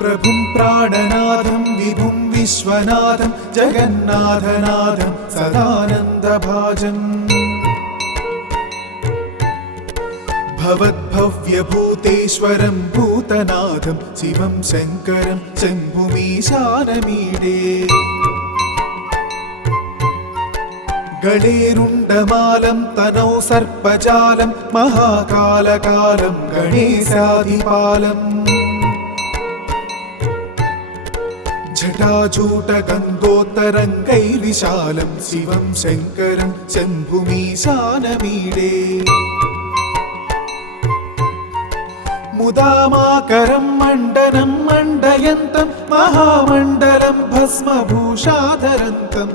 प्रभुं प्राणनाथं विभुं विश्वनाथं जगन्नाथनाथं सदानन्दभाजम् भवद्भव्यभूतेश्वरं भूतनाथं शिवं शङ्करं शम्भुमीशानमीडे गणेरुण्डमालं तनौ सर्पजालं महाकालकालं गणेशाधिपालम् जटाजूटगङ्गोत्तरङ्गैर्विशालं शिवं शङ्करं शम्भुमीशानमीडे मुदामाकरं मण्डनं मण्डयन्तं महामण्डलं भस्मभूषाधरन्तम्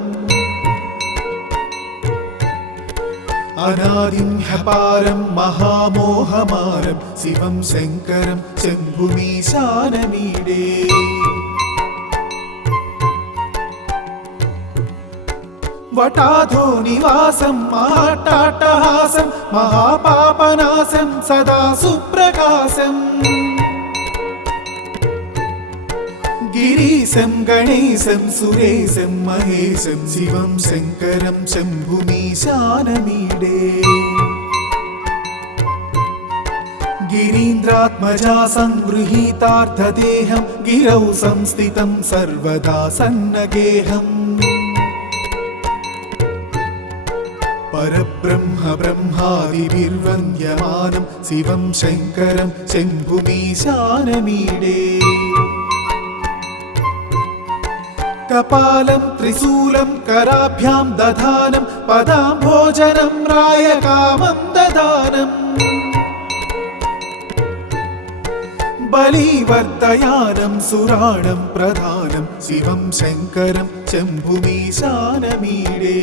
अनादिं ह्यपारं महामोहमारं शिवं शङ्करं शम्भुमीशानमीडे वटाधो निवासं महाट्टाट्टहासं महापापनाशं सदा सुप्रकाशम् गिरीशं गणेशं सुरेशं महेशं शिवं शङ्करं शम्भुमीशानमीडे गिरीन्द्रात्मजा संगृहीतार्थदेहं गिरौ संस्थितं सर्वदा सन्नगेहम् परब्रह्म ब्रह्मादिभिर्वन्द्यमानं शिवं शङ्करं शम्भुमीशानमीडे कपालं त्रिशूलं कराभ्यां दधानं पदाम्भोजनं रायकामं ददानम् बलिवर्धयानं सुराणं प्रधानं शिवं शङ्करं शम्भुमीशानमीडे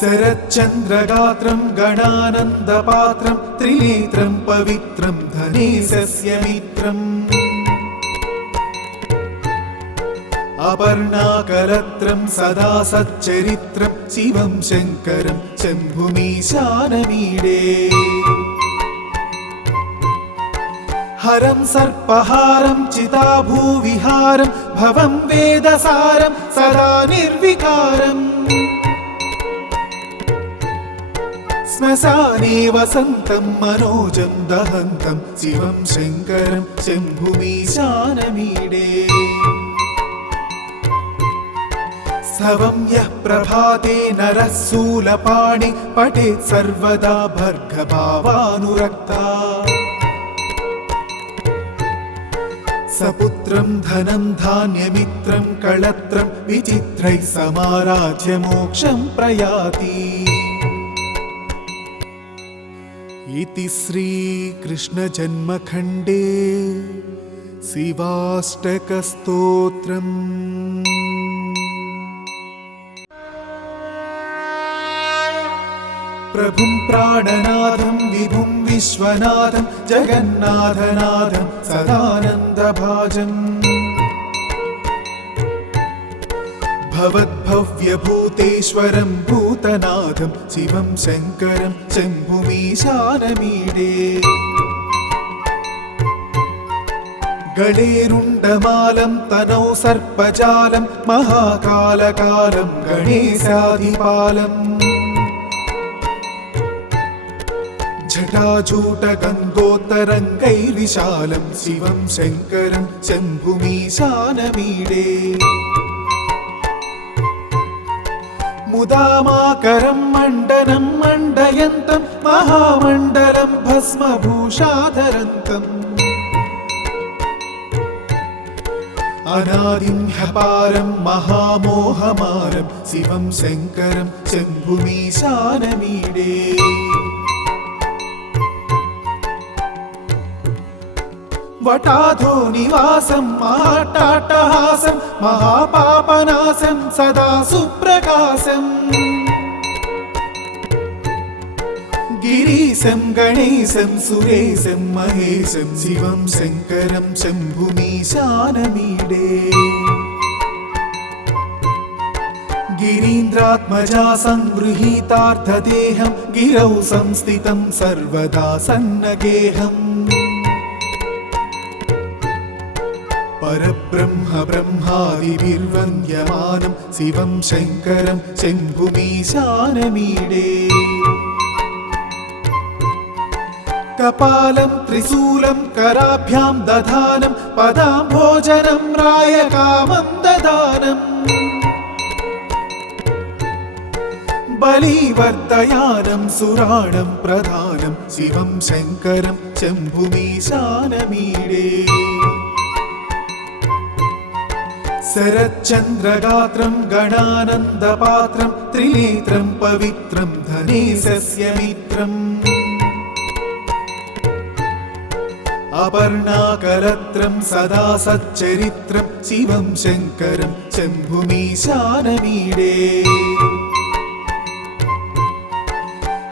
शरच्चन्द्रगात्रं गणानन्दपात्रं त्रिनेत्रं पवित्रं धनेशस्य मित्रम् अपर्णाकलत्रं सदा सच्चरित्रं शिवं शङ्करं शम्भुमीशानमीडे हरं सर्पहारं चिताभूविहारं भवं वेदसारं सदा निर्विकारम् श्मशाने वसन्तं मनोजं दहन्तं शिवं शङ्करं शम्भुमीशानमीडे स्तवं यः प्रभाते नरः शूलपाणि पठेत् सर्वदा भर्गभावानुरक्ता सपुत्रं धनं धान्यमित्रं कळत्रं विचित्रैः समाराध्य मोक्षं प्रयाति। इति श्रीकृष्णजन्मखण्डे शिवाष्टकस्तोत्रम्। प्रभुं प्राणनाथं विभुं विश्वनाथं जगन्नाथनाथं सदानन्दभाजम् भवद्भव्यभूतेश्वरं भूतनाथं शिवं शङ्करं शम्भुमीशानमीडे गणेरुण्डमालं तनौ सर्पजालं महाकालकालं गणेशाधिपालम् जटाजूटगङ्गोत्तरङ्गैर्विशालं शिवं शङ्करं शम्भुमीशानमीडे मुदामाकरं मण्डनं मण्डयन्तं महामण्डलं भस्मभूषाधरन्तम् अनादिं ह्यपारं महामोहमारं शिवं शङ्करं शम्भुमीशानमीडे वटाधो निवासं महाट्टाट्टहासं महापापनाशं सदा सुप्रकाशम् गिरीशं गणेशं सुरेशं महेशं शिवं शङ्करं शम्भुमीशानमीडे गिरीन्द्रात्मजा संगृहीतार्थदेहं गिरौ संस्थितं सर्वदा सन्नगेहम् परब्रह्म ब्रह्मादिभिर्वन्द्यमानं शिवं शङ्करं शम्भुमीशानमीडे कपालं त्रिशूलं कराभ्यां दधानं पदाम्भोजनं रायकामं ददानम् बलिवर्धयानं सुराणं प्रधानं शिवं शङ्करं शम्भुमीशानमीडे शरच्चन्द्रगात्रं गणानन्दपात्रं त्रिनेत्रं पवित्रं धनेशस्य मित्रम् अपर्णाकलत्रं सदा सच्चरित्रं शिवं शङ्करं शम्भुमीशानमीडे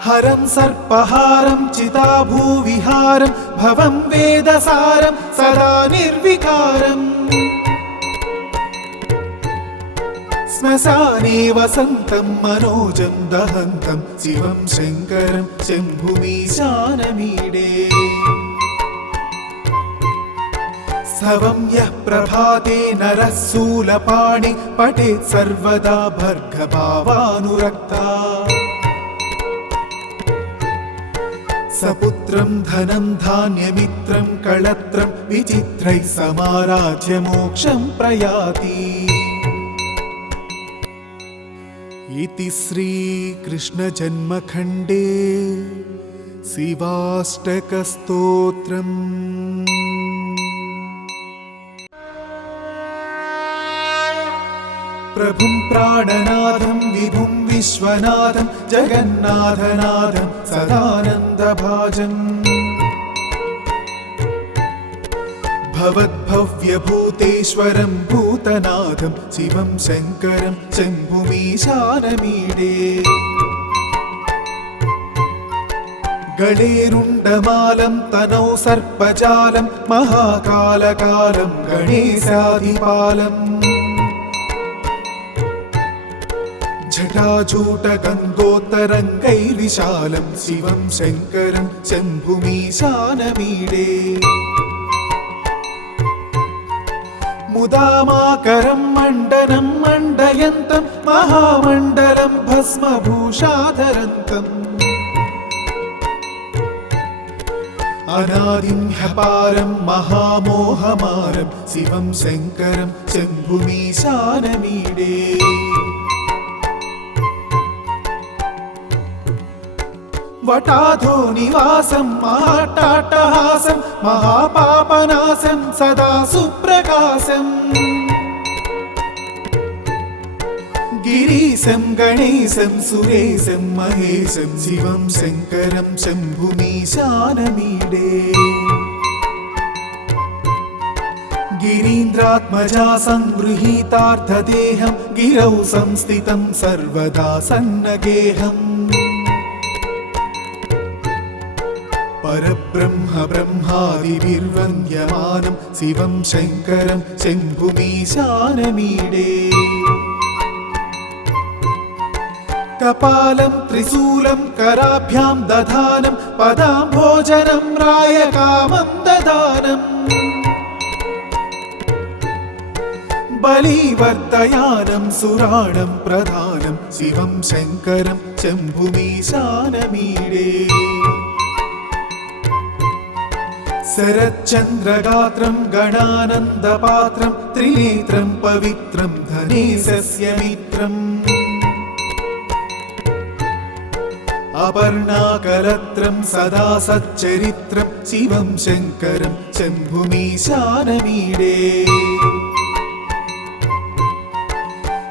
हरं सर्पहारं चिताभूविहारं भवं वेदसारं सदा निर्विकारम् श्मशाने वसन्तं मनोजं दहन्तं शिवं शङ्करं शम्भुमीशानमीडे स्तवं यः प्रभाते नरः शूलपाणि पठेत् सर्वदा भर्गभावानुरक्ता सपुत्रं धनं धान्यमित्रं कळत्रं विचित्रैः समाराज्य मोक्षं प्रयाति इति श्रीकृष्णजन्मखण्डे शिवाष्टकस्तोत्रम् प्रभुं प्राणनाथं विभुं विश्वनाथं जगन्नाथनाथं सदानन्दभाजम् भवद्भव्यभूतेश्वरं भूतनाथं शिवं शङ्करं शम्भुमीशानमीडे गणेरुण्डमालं तनौ सर्पजालं महाकालकालं गणेशाधिपालम् जटाजूटगन्धोत्तरङ्गैर्विशालं शिवं शङ्करं शम्भुमीशानमीडे मुदामाकरं मण्डनं मण्डयन्तं महामण्डलं भस्मभूषाधरन्तम् अनादिं ह्यपारं महामोहमारं शिवं शङ्करं शम्भुमीशानमीडे वटाधो निवासं महाट्टाट्टहासं महापापनाशं सदा सुप्रकाशम् गिरीशं गणेशं सुरेशं महेशं शिवं शङ्करं शम्भुमीशानमीडे गिरीन्द्रात्मजा संगृहीतार्थदेहं गिरौ संस्थितं सर्वदा सन्नगेहम् परब्रह्म ब्रह्मादिभिर्वन्द्यमानं शिवं शङ्करं शम्भुमीशानमीडे कपालं त्रिशूलं कराभ्यां दधानं पदाम्भोजनं रायकामं ददानम् बलिवर्धयानं सुराणं प्रधानं शिवं शङ्करं शम्भुमीशानमीडे शरच्चन्द्रगात्रं गणानन्दपात्रं त्रिनेत्रं पवित्रं धनेशस्य मित्रम् अपर्णाकलत्रं सदा सच्चरित्रं शिवं शङ्करं शम्भुमीशानमीडे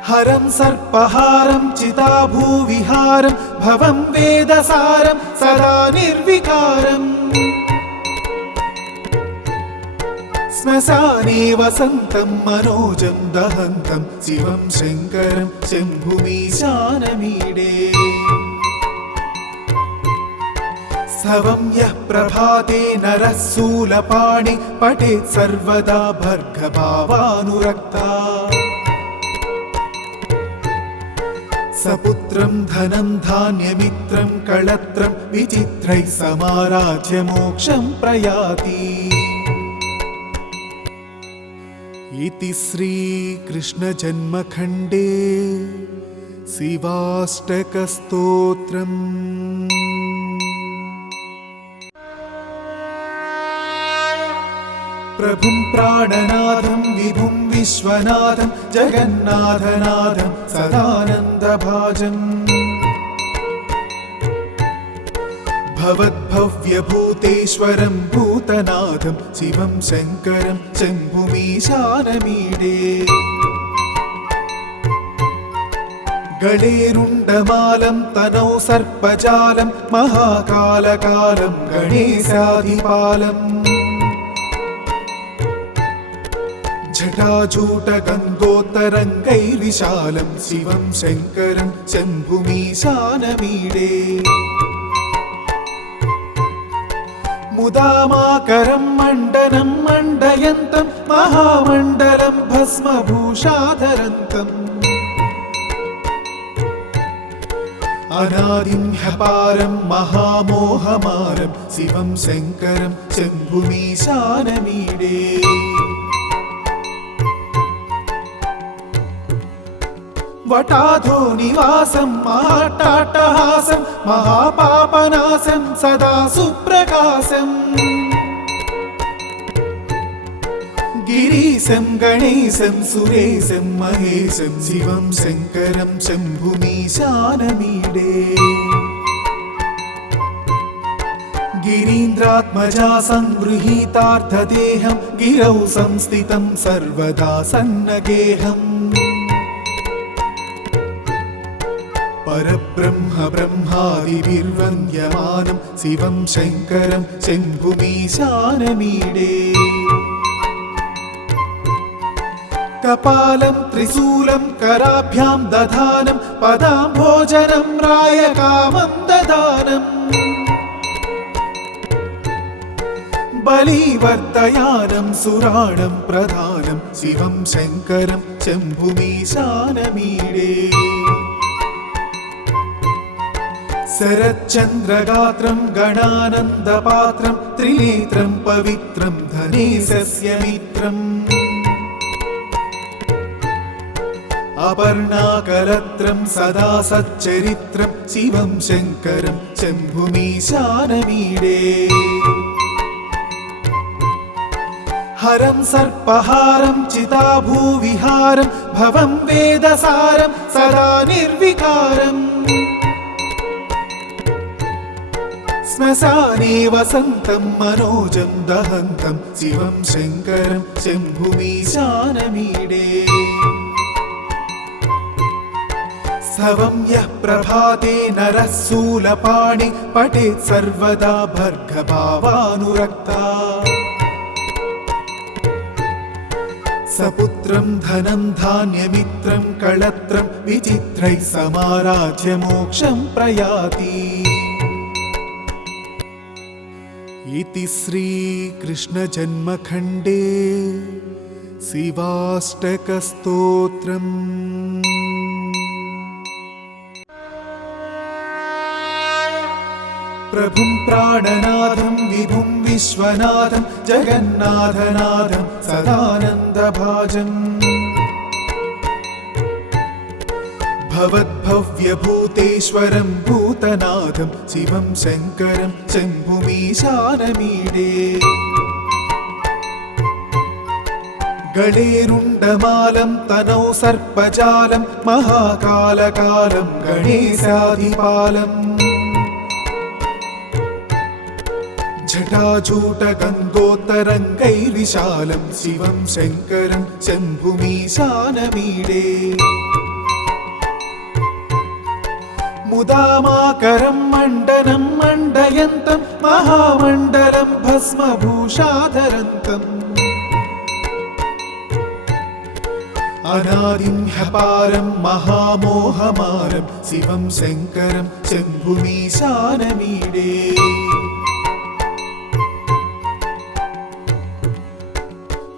हरं सर्पहारं चिताभूविहारं भवं वेदसारं सदा निर्विकारम् श्मशाने वसन्तं मनोजं दहन्तं शिवं शङ्करं शम्भुमीशानमीडे स्तवं यः प्रभाते नरः शूलपाणि पठेत् सर्वदा भर्गभावानुरक्ता सपुत्रं धनं धान्यमित्रं कळत्रं विचित्रैः समाराज्य मोक्षं प्रयाति इति श्रीकृष्णजन्मखण्डे शिवाष्टकस्तोत्रम्। प्रभुं प्राणनाथं विभुं विश्वनाथं जगन्नाथनाथं सदानन्दभाजम् भवद्भव्यभूतेश्वरं भूतनाथं शिवं शङ्करं शम्भुमीशानमीडे गणेरुण्डमालं तनौ सर्पजालं महाकालकालं गणेशाधिपालम् जटाजूटगङ्गोत्तरङ्गैर्विशालं शिवं शङ्करं शम्भुमीशानमीडे मुदामाकरं मण्डनं मण्डयन्तं महामण्डलं भस्मभूषाधरन्तम् अनादिं ह्यपारं महामोहमारं शिवं शङ्करं शम्भुमीशानमीडे वटाधो निवासं महाट्टाट्टहासं महापापनाशं सदा सुप्रकाशम् गिरीशं गणेशं सुरेशं महेशं शिवं शङ्करं शम्भुमीशानमीडे गिरीन्द्रात्मजा संगृहीतार्थदेहं गिरौ संस्थितं सर्वदा सन्नगेहम् परब्रह्म ब्रह्मादिभिर्वन्द्यमानं शिवं शङ्करं शम्भुमीशानमीडे कपालं त्रिशूलं कराभ्यां दधानं पदाम्भोजनं रायकामं ददानम् बलिवर्तयानं सुराणं प्रधानं शिवं शङ्करं शम्भुमीशानमीडे शरच्चन्द्रगात्रं गणानन्दपात्रं त्रिनेत्रं पवित्रं धनेशस्य मित्रम् अपर्णाकलत्रं सदा सच्चरित्रं शिवं शङ्करं शम्भुमीशानमीडे हरं सर्पहारं चिताभूविहारं भवं वेदसारं सदा निर्विकारम् श्मशाने वसन्तं मनोजं दहन्तं शिवं शङ्करं शम्भुमीशानमीडे स्तवं यः प्रभाते नरः शूलपाणि पठेत् सर्वदा भर्गभावानुरक्ता सपुत्रं धनं धान्यमित्रं कळत्रं विचित्रैः समाराज्य मोक्षं प्रयाति। इति श्रीकृष्णजन्मखण्डे शिवाष्टकस्तोत्रम्। प्रभुं प्राणनाथं विभुं विश्वनाथं जगन्नाथनाथं सदानन्दभाजम् भवद्भव्यभूतेश्वरं भूतनाथं शिवं शङ्करं शम्भुमीशानमीडे गणेरुण्डमालं तनौ सर्पजालं महाकालकालं गणेशाधिपालम् जटाजूटगङ्गोत्तरङ्गैर्विशालं शिवं शङ्करं शम्भुमीशानमीडे मुदामाकरं मण्डनं मण्डयन्तं महामण्डलं भस्मभूषाधरन्तम् अनादिं ह्यपारं महामोहमारं शिवं शङ्करं शम्भुमीशानमीडे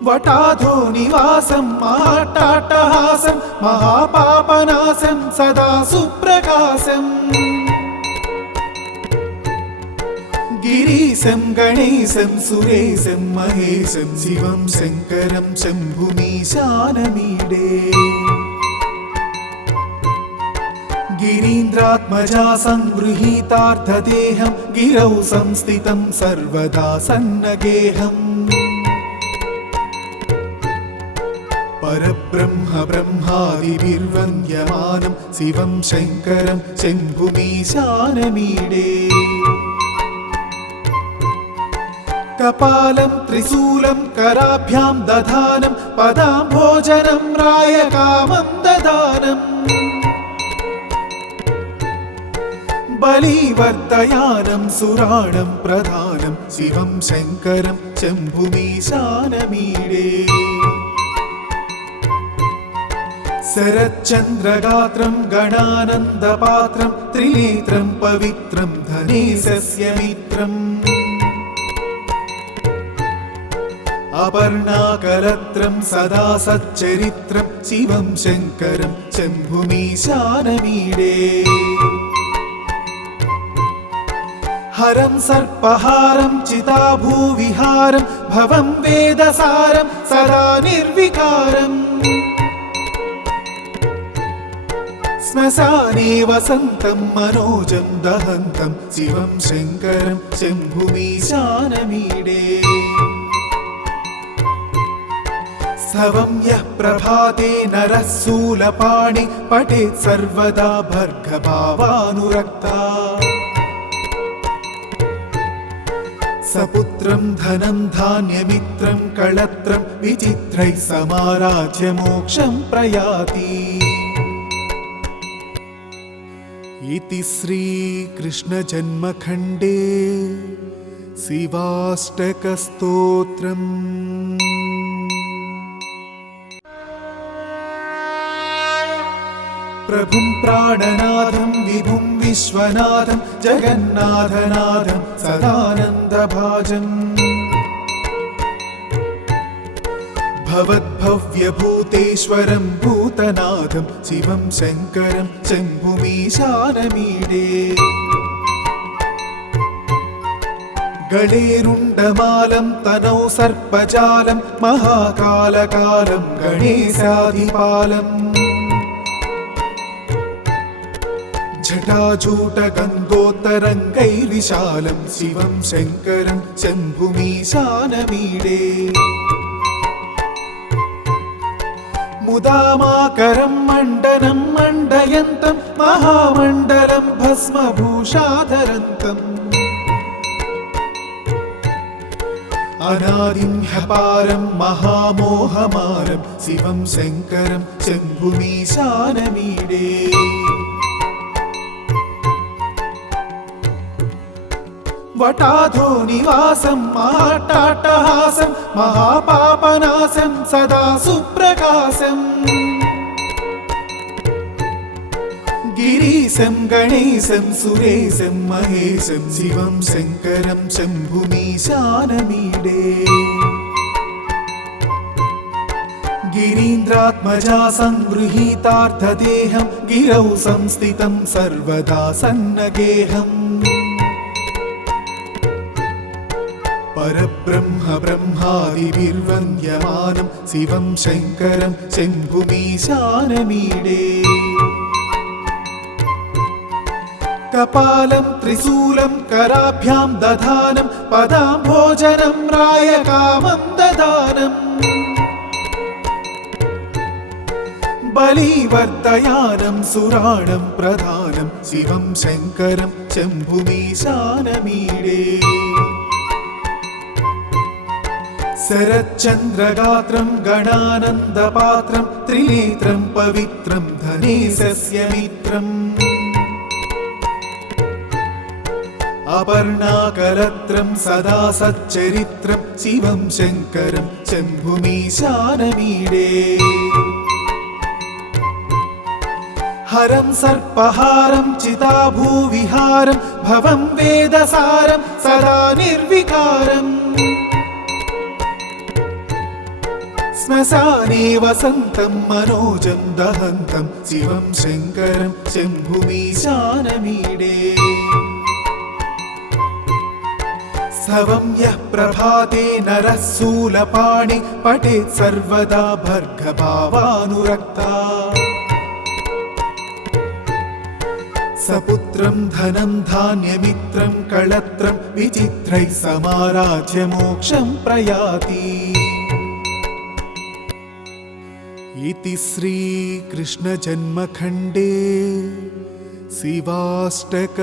वटाधो निवासं महाट्टाट्टहासं महापापनाशं सदा सुप्रकाशम् गिरीशं गणेशं सुरेशं महेशं शिवं शङ्करं शम्भुमीशानमीडे गिरीन्द्रात्मजा संगृहीतार्थदेहं गिरौ संस्थितं सर्वदा सन्नगेहम् परब्रह्म ब्रह्मादिभिर्वन्द्यमानं शिवं शङ्करं शम्भुमीशानमीडे कपालं त्रिशूलं कराभ्यां दधानं पदाम्भोजनं रायकामं ददानम् बलिवर्धयानं सुराणं प्रधानं शिवं शङ्करं शम्भुमीशानमीडे शरच्चन्द्रगात्रं गणानन्दपात्रं त्रिनेत्रं पवित्रं धनेशस्य मित्रम् अपर्णाकलत्रं सदा सच्चरित्रं शिवं शङ्करं शम्भुमीशानमीडे हरं सर्पहारं चिताभूविहारं भवं वेदसारं सदा निर्विकारम् श्मशाने वसन्तं मनोजं दहन्तं शिवं शङ्करं शम्भुमीशानमीडे स्तवं यः प्रभाते नरः शूलपाणि पठेत् सर्वदा भर्गभावानुरक्ता सपुत्रं धनं धान्यमित्रं कळत्रं विचित्रैः समाराध्य मोक्षं प्रयाति इति श्रीकृष्णजन्मखण्डे शिवाष्टकस्तोत्रम्। प्रभुं प्राणनाथं विभुं विश्वनाथं जगन्नाथनाथं सदानन्दभाजम् भवद्भव्यभूतेश्वरं भूतनाथं शिवं शङ्करं शम्भुमीशानमीडे गणेरुण्डमालं तनौ सर्पजालं महाकालकालं गणेशाधिपालम् जटाजूटगन्धोत्तरङ्गैर्विशालं शिवं शङ्करं शम्भुमीशानमीडे मुदामाकरं मण्डनं मण्डयन्तं महामण्डलं भस्मभूषाधरन्तम् अनादिं ह्यपारं महामोहमारं शिवं शङ्करं शम्भुमीशानमीडे वटाधो निवासं महाट्टाट्टहासं महापापनाशं सदा सुप्रकाशम् गिरीशं गणेशं सुरेशं महेशं शिवं शङ्करं शम्भुमीशानमीडे गिरीन्द्रात्मजा संगृहीतार्थदेहं गिरौ संस्थितं सर्वदा सन्नगेहम् परब्रह्म ब्रह्मादिभिर्वन्द्यमानं शिवं शङ्करं शम्भुमीशानमीडे कपालं त्रिशूलं कराभ्यां दधानं पदाम्भोजनं रायकामं ददानम् बलिवर्धयानं सुराणं प्रधानं शिवं शङ्करं शम्भुमीशानमीडे शरच्चन्द्रगात्रं गणानन्दपात्रं त्रिनेत्रं पवित्रं धनेशस्य मित्रम् अपर्णाकलत्रं सदा सच्चरित्रं शिवं शङ्करं शम्भुमीशानमीडे हरं सर्पहारं चिताभूविहारं भवं वेदसारं सदा निर्विकारम् श्मशाने वसन्तं मनोजं दहन्तं शिवं शङ्करं शम्भुमीशानमीडे स्तवं यः प्रभाते नरः शूलपाणि पठेत् सर्वदा भर्गभावानुरक्ता सपुत्रं धनं धान्यमित्रं कळत्रं विचित्रैः समाराज्य मोक्षं प्रयाति। इति श्रीकृष्णजन्मखण्डे शिवाष्टकस्तोत्रम्।